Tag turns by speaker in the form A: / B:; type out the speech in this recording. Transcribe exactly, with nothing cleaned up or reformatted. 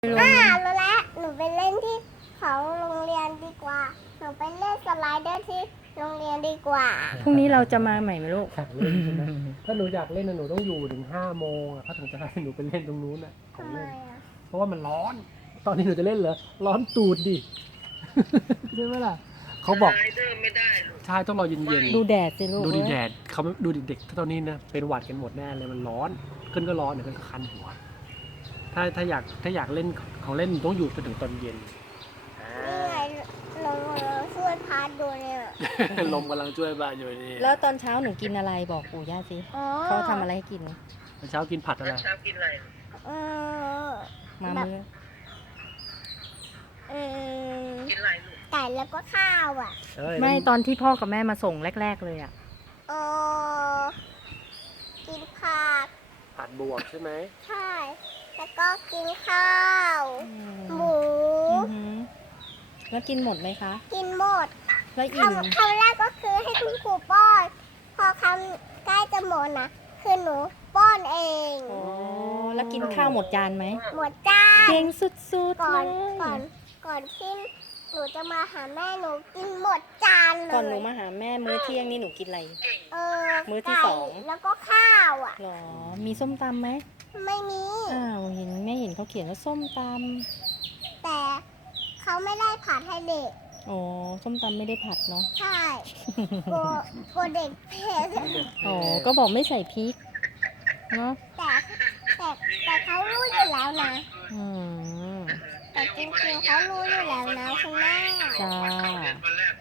A: อ่ารู้แล้วหนูไปเล่นที่เขาโรงเรียนดีกว่าหนูไปเล่นสไลเดอร์ที่โรงเรียนดีกว่า
B: พรุ่งนี้เราจะมาใหม่ไหมลูก
C: อยากเล่นใช่ไหมถ้าหนูอยากเล่นนะหนูต้องอยู่ถึงห้าโมงอะเขาถึงจะให้หนูไปเล่นตรงนู้นอ่ะของ
A: ทำไม
C: เล่น
A: อ่ะ
C: เพราะว่ามันร้อน ตอนนี้หนูจะเล่นเหรอ ร้อนตูดดิ ใช่ไหมล่ะ เขาบอก
D: สไลเดอร์ไม่ได้ลูก
C: ใช่ต้องรอเย็น
B: ดูแดดสิลูก
C: ๆ ดูดิ
B: เอ้ย
C: แดดเขาไม่ดูดิเด็กถ้าตอนนี้นะเป็นหวัดกันหมดแน่เลยมันร้อนขึ้นก็ร้อนเดี๋ยวขึ้นก็คันหัว ถ้าถ้าอยากถ้าอยากเล่นของเล่นต้องอยู่จนถึงตอนเย็นอ่
A: นี่ไงลงเราช่วยพาดูเนี่ย
C: า ลมกำลังช่วยบ้านอยู่นี่
B: แล้วตอนเช้าหนูกินอะไรบอกปู่ย่าสิ
A: อ๋อ
B: เขาทำอะไรให้กิน
C: เช้ากินผัดอะไร
D: เช้ากินอะไร
A: เออ
B: มา
A: แบบ
B: มื้อ
A: เออ
D: กินอะไรลูก
A: ไก่แล้วก็ข้าวอ่ะ
C: เอ้ย
B: ไม่ตอนที่พ่อกับแม่มาส่งแรก ๆ เลยอ่ะ
A: เออกินผัก
C: ผัดบวบใช่ไหม
A: ใช่แล้วก็กินข้าว หมู
B: อือหือแล้วกินหมดไหมคะ
A: กินหมด
B: แล้วอิ่ม
A: คำคำแรกก็คือให้คุณครูป้อน พอคำใกล้จะหมดนะคือหนูป้อนเอง
B: โอ้แล้วกินข้าวหมดจานไหม
A: หมดจ้า
B: เก่งสุดๆ
A: ก่อน
B: เลย
A: ก่อนก่อนที่หนูจะมาหาแม่หนูกินหมดจานเลย
B: ก่อนหนูมาหาแม่มื้อเที่ยงนี่หนูกินอะไร
A: เออ
B: มื้อที่
A: ไก่
B: สอง
A: แล้วก็ข้าวอ่ะ
B: หรอ มีส้มตำไหม
A: ไม่มี
B: อ้าวเห็นแม่เห็นเขาเขียนว่าส้มต
A: แต่เขาไม่ได้ผัดให้เด็ก
B: ำโอ้ส้มตำไม่ได้ผัดเนาะ
A: ใช่กลัวกลัวเด็กเผ็ด
B: โอ้ก็บอกไม่ใส่พริกเนาะ
A: แต่แต่แต่เขารู้อยู่แล้วนะ
B: อืม
A: แต่จริงๆเขารู้อยู่แล้วนะคุณแม่
B: จ้า
D: เรียนวันแรก